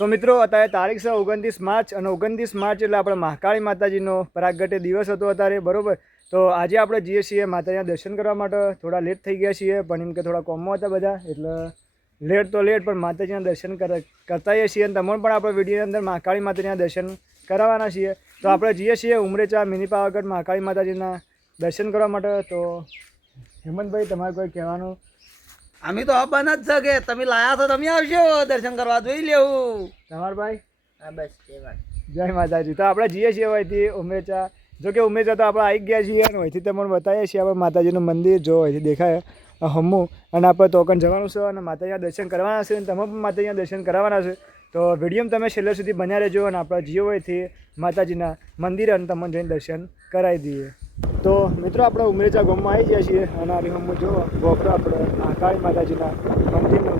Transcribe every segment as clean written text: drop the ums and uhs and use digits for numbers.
તો મિત્રો અત્યારે તારીખ છે 29 માર્ચ અને 29 માર્ચ એટલે આપણે મહાકાળી માતાજીનો પરાગટ્ય દિવસ હતો અત્યારે બરોબર. તો આજે આપણે જઈએ છીએ માતાજીના દર્શન કરવા માટે. થોડા લેટ થઈ ગયા છીએ પણ એમ કે થોડા કોમમાં હતા બધા એટલે લેટ તો લેટ પણ માતાજીના દર્શન કરતા છીએ અને તમને પણ આપણે વિડીયોની અંદર મહાકાળી માતાજીના દર્શન કરાવવાના છીએ. તો આપણે જઈએ છીએ ઉમરેચા મિની પાવાગઢ મહાકાળી માતાજીના દર્શન કરવા માટે. તો હેમંતભાઈ તમારે કોઈ કહેવાનું? અમે તો બન જ છે કે તમે લાયા છો તમે આવશો દર્શન કરવા જોઈ લેવું તમાર ભાઈ? હા બસ એ વાત. જય માતાજી. તો આપણે જઈએ છીએ અહીંથી ઉમરેચા. જો કે ઉમરેચા તો આપણે આવી ગયા છીએ અને અહીંથી તમને બતાવીએ છીએ આપણે માતાજીનું મંદિર જો અહીંથી દેખાય હમ્મું. અને આપણે તોકન જવાનું છે અને માતાજીના દર્શન કરવાના છે અને તમે પણ માતાજીના દર્શન કરાવવાના છે. તો વિડીયોમાં તમે છેલ્લે સુધી બન્યા રહેજો અને આપણે જીઓ અહીંથી માતાજીના મંદિર અને તમને જઈને દર્શન કરાવી દઈએ. તો મિત્રો આપણે ઉમરેચા ગામમાં આવી ગયા છીએ અને આ હમ્મું જો ગોપરો આપણે મહાકાળી માતાજીના મંદિરનું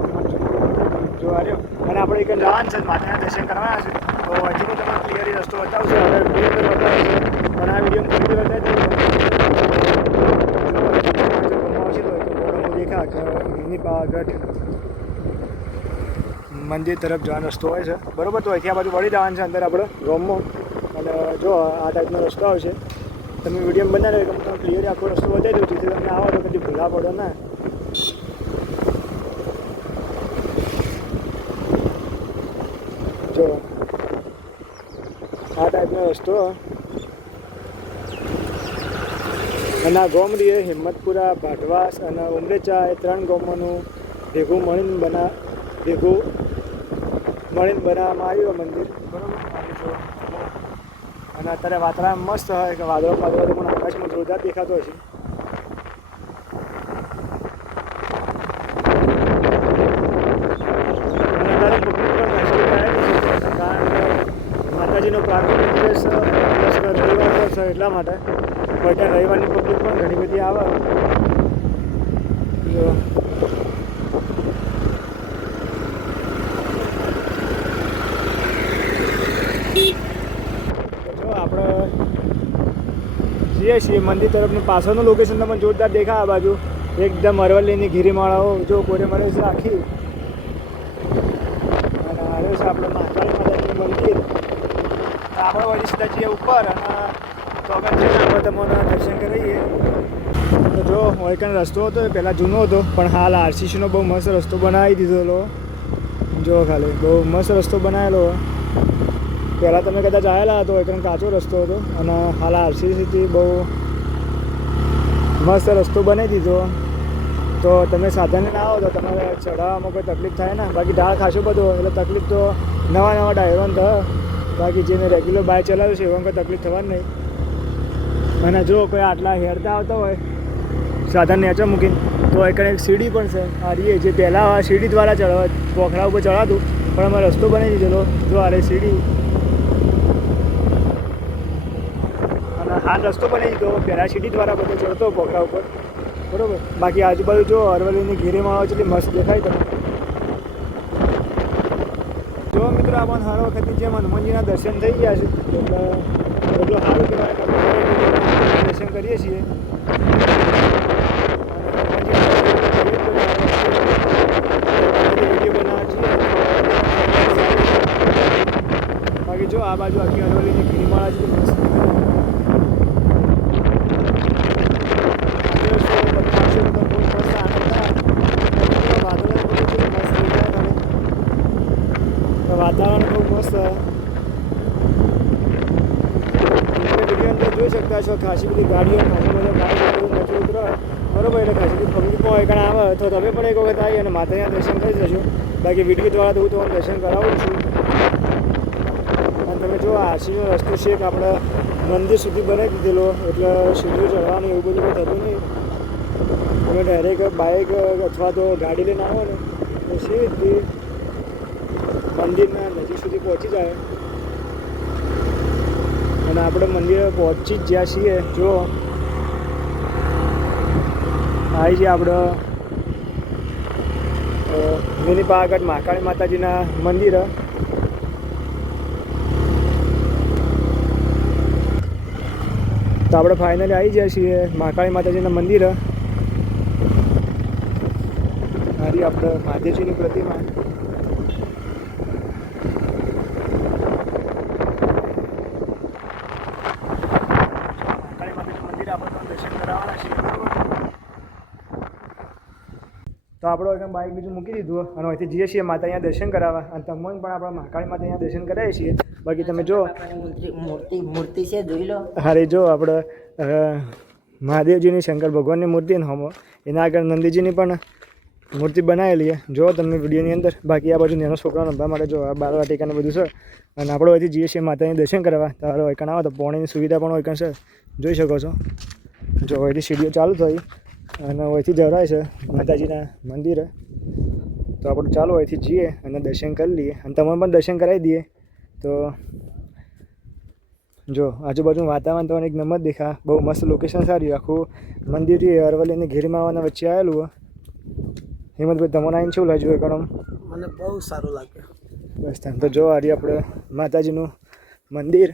જો આવ્યો અને આપણે એક જવાનું છે માતાજીના દર્શન કરવાના છે. તો હજી હું તમને ક્લિયરી રસ્તો બતાવશે હવે વિડીયો બતાવે છે પણ આ વિડીયો બતાવી દેખા કે મિની પાવાગઢ મંદિર તરફ જવાનો રસ્તો હોય છે બરોબર. તો અહીંથી આ બાજુ વળી જવાનું છે અંદર આપણે ગામમાં અને જો આ ટાઈપનો રસ્તો આવશે. તમે વિડીયો બનાવે કે તમે ક્લિયર આખો રસ્તો બતાવી દઉં જેથી તમને આવો તો કદી ભૂલા પડો ના. જો આ ટાઈપનો રસ્તો અને આ ગામ રહીએ હિંમતપુરા, ભાટવાસ અને ઉમરેચા એ 3 ગામોનું ભેગું મળીને બનાવવામાં આવ્યું મંદિર બરાબર. અને અત્યારે વાતાવરણ મસ્ત હોય કે વાદળો પણ આકાશમાં જોરદાર દેખાતો હશે. માતાજીનો પ્રાર્થના દિવસ રવિવાર છે એટલા માટે પણ રવિવારની પબ્લિક પણ ઘણી બધી આવે. જો આપણે જઈએ છીએ મંદિર તરફનું પાછળનું લોકેશન તમને જોરદાર દેખાય. આ બાજુ એકદમ અરવલ્લીની ગિરિમાળાઓ જો કોરે મળે છે આખી. અને આવ્યો છે આપણે મહાકાળી માતાજીનું મંદિર. આપણે વળી સીધા જઈએ ઉપર અને તો આગળ જઈને આપણે તમને દર્શન કરાવીએ. તો જો વળકાનો રસ્તો હતો એ પહેલાં જૂનો હતો પણ હાલ આરસીસીનો બહુ મસ્ત રસ્તો બનાવી દીધેલો. જો ખાલી બહુ મસ્ત રસ્તો બનાવેલો. પહેલાં તમે કદાચ આવેલા હતો એકદમ કાચો રસ્તો હતો અને હાલ આરસીસીથી બહુ મસ્ત રસ્તો બનાવી દીધો. તો તમે સાધને ના આવો તો તમારે ચઢાવવામાં કોઈ તકલીફ થાય ને. બાકી ઢાળ ખાસો બધો એટલે તકલીફ તો નવા ડાયરોન થાય. બાકી જેને રેગ્યુલર બાઇક ચલાવ્યું છે એમાં કોઈ તકલીફ થવાની નહીં. અને જો કોઈ આટલા હેરતા આવતા હોય સાધન નેચો મૂકીને તો એક સીડી પણ છે આ રીએ જે પહેલાં સીડી દ્વારા પોખરા ઉપર ચડાવતું પણ અમે રસ્તો બનાવી દીધેલો. જો આ રે સીડી અને હાલ રસ્તો બનાવી દીધો. પહેલાં સીડી દ્વારા બધો ચડતો પોખરા ઉપર બરાબર. બાકી આજુબાજુ જો અરવલ્લીની ગિરિમાળાઓ છે એટલી મસ્ત દેખાય તમે. જો મિત્રો આપણને હર વખતની જેમ હનુમાનજીના દર્શન થઈ ગયા છે એટલે બધું સારું કહેવાય. દર્શન કરીએ છીએ વિડીયો બનાવવા છીએ. બાકી જો આ બાજુ આખી અરવલ્લીની ગિરિમાળા છે મસ્ત. વાતાવરણ બહુ મસ્ત. વિડીયો અંદર જોઈ શકતા છો ખાસી બધી ગાડીઓ ખાસી બધા બાઇક નથી ઉતરો બરાબર. એટલે ખાસી બધી પબ્લિક પણ એકણ આવે તો તમે પણ એક વખત આવી અને માતાજીના દર્શન કરી જશો. બાકી વિડીયો દ્વારા તો હું તમને દર્શન કરાવું છું. અને તમે જો આરસીનો રસ્તો છે કે આપણે મંદિર સુધી બનાવી દીધેલો એટલે સીધું ચડવાનું એવું બધું કંઈ થતું નહીં. તમે ડાયરેક્ટ બાઇક અથવા તો ગાડી લઈને આવો ને તો સીધી મંદિરના નજીક સુધી પહોંચી જાય. અને આપણે મંદિરે પહોંચી જ જ્યાં છીએ જો આવી છીએ આપણે મિની પાવાગઢ મહાકાળી માતાજીના મંદિર. તો આપણે ફાઇનલી આવી જાય છીએ મહાકાળી માતાજીના મંદિર. હારી આપણે મહાદેવજીની પ્રતિમા આપણે આગળ બાઇક બીજું મૂકી દીધું અને અહીંથી જઈએ છીએ માતા અહીંયા દર્શન કરાવવા અને તમને પણ આપણે મહાકાળી માતા અહીંયા દર્શન કરાવીએ છીએ. બાકી તમે જો મૂર્તિ છે જોઈ લો. હારે જો આપણે મહાદેવજીની શંકર ભગવાનની મૂર્તિ ને હમો એના આગળ નંદીજીની પણ મૂર્તિ બનાવેલી છે. જો તમે વિડીયોની અંદર. બાકી આ બાજુ નાનો છોકરાનો રમવા માટે જો આ બાળવાટિકાને બધું છે અને આપણે અહીંથી જઈએ છીએ માતાજીને દર્શન કરવા. તારો એકણ આવે તો પાણીની સુવિધા પણ એકણ છે, જોઈ શકો છો. જો અહીંથી સીડીઓ ચાલુ થઈ અને અહીંથી જવરાય છે માતાજીના મંદિરે. તો આપણે ચાલો અહીંથી જઈએ અને દર્શન કરી લઈએ અને તમને પણ દર્શન કરાવી દઈએ. તો જો આજુબાજુ વાતાવરણ તમને એક નંબર દેખા, બહુ મસ્ત લોકેશન સારી. આખું મંદિર અરવલ્લીની ગિરિમાળાના વચ્ચે આવેલું હોય. હિંમતભાઈ તમને આવીને શું લાગ્યું એકણ? મને બહુ સારું લાગ્યું. બસ તો જો આજે આપણે માતાજીનું મંદિર.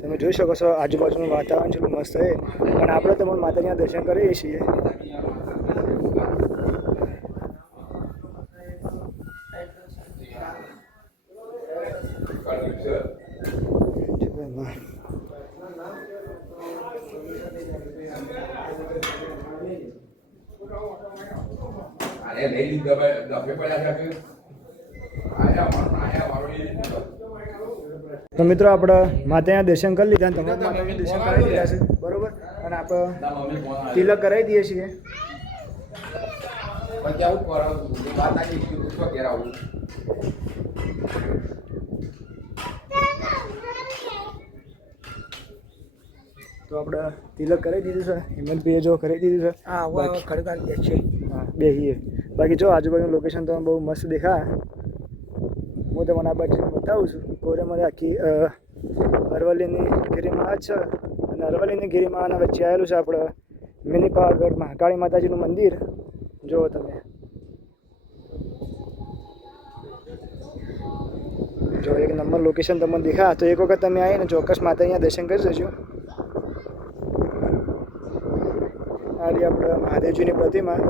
તમે જોઈ શકો છો આજુબાજુનું વાતાવરણ જેટલું મસ્ત છે અને આપણે તમને માતાજીના દર્શન કરીએ છીએ. તો મિત્રો આપણે માતાના દર્શન કરી લીધા અને તમારે માતાના દર્શન કરાવી દીધા છે બરોબર. અને આપણે તિલક કરાવી દઈએ છીએ. તો આપણે તિલક કરાવી દીધું છે. હિંમતભાઈએ જો કરાવી દીધું છે. હા ખડકાર છે. હા બેહીએ. બાકી જો આજુબાજુનું લોકેશન તમને બહુ મસ્ત દેખાય. હું તમને આ બાજુ બતાવું છું. કોરેમારે આખી અરવલ્લીની ગિરિમાળા છે અને અરવલ્લીની ગિરિમાળાના વચ્ચે આવેલું છે આપણે મિની પાવાગઢ મહાકાળી માતાજીનું મંદિર. જુઓ તમે, જો એક નંબર લોકેશન તમને દેખા. તો એક વખત તમે આવીને ચોક્કસ માતાજીના દર્શન કરી જજો. આ રહી આપણે મહાદેવજીની પ્રતિમા.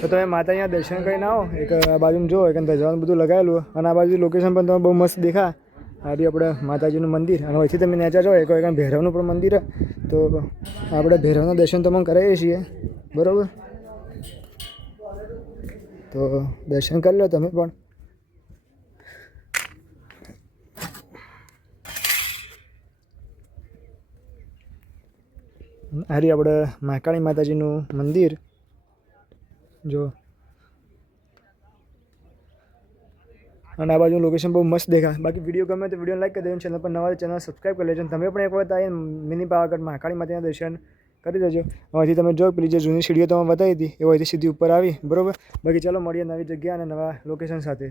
તો તમે માતાજીના દર્શન કરીને આવો. એક આ બાજુમાં જો એક ધજાનું બધું લગાવેલું અને આ બાજુ લોકેશન પણ તમે બહુ મસ્ત દેખા. આ બી આપણે માતાજીનું મંદિર અને અહીંથી તમે નેચા જાઓ એક ભૈરવનું પણ મંદિર. તો આપણે ભૈરવના દર્શન તમને કરાવીએ છીએ બરાબર. તો દર્શન કરી લો તમે પણ. આ રહી આપણે મહાકાળી માતાજીનું મંદિર. જો અને આ બાજુ લોકેશન બહુ મસ્ત દેખાય. બાકી વિડીયો ગમે તો વિડીયો લાઈક કરી દેજો. ચેનલ પર નવા ચેનલ સબસ્ક્રાઈબ કરી લેજો. તમે પણ એક વખત આવીને મિની પાવાગઢ મહાકાળી માતાના દર્શન કરી દેજો. અહીંથી તમે જો પેલી જે જૂની સીડીઓ તમે બતાવી હતી એ અહીંથી સીધી ઉપર આવી બરાબર. બાકી ચાલો મળીએ નવી જગ્યા અને નવા લોકેશન સાથે.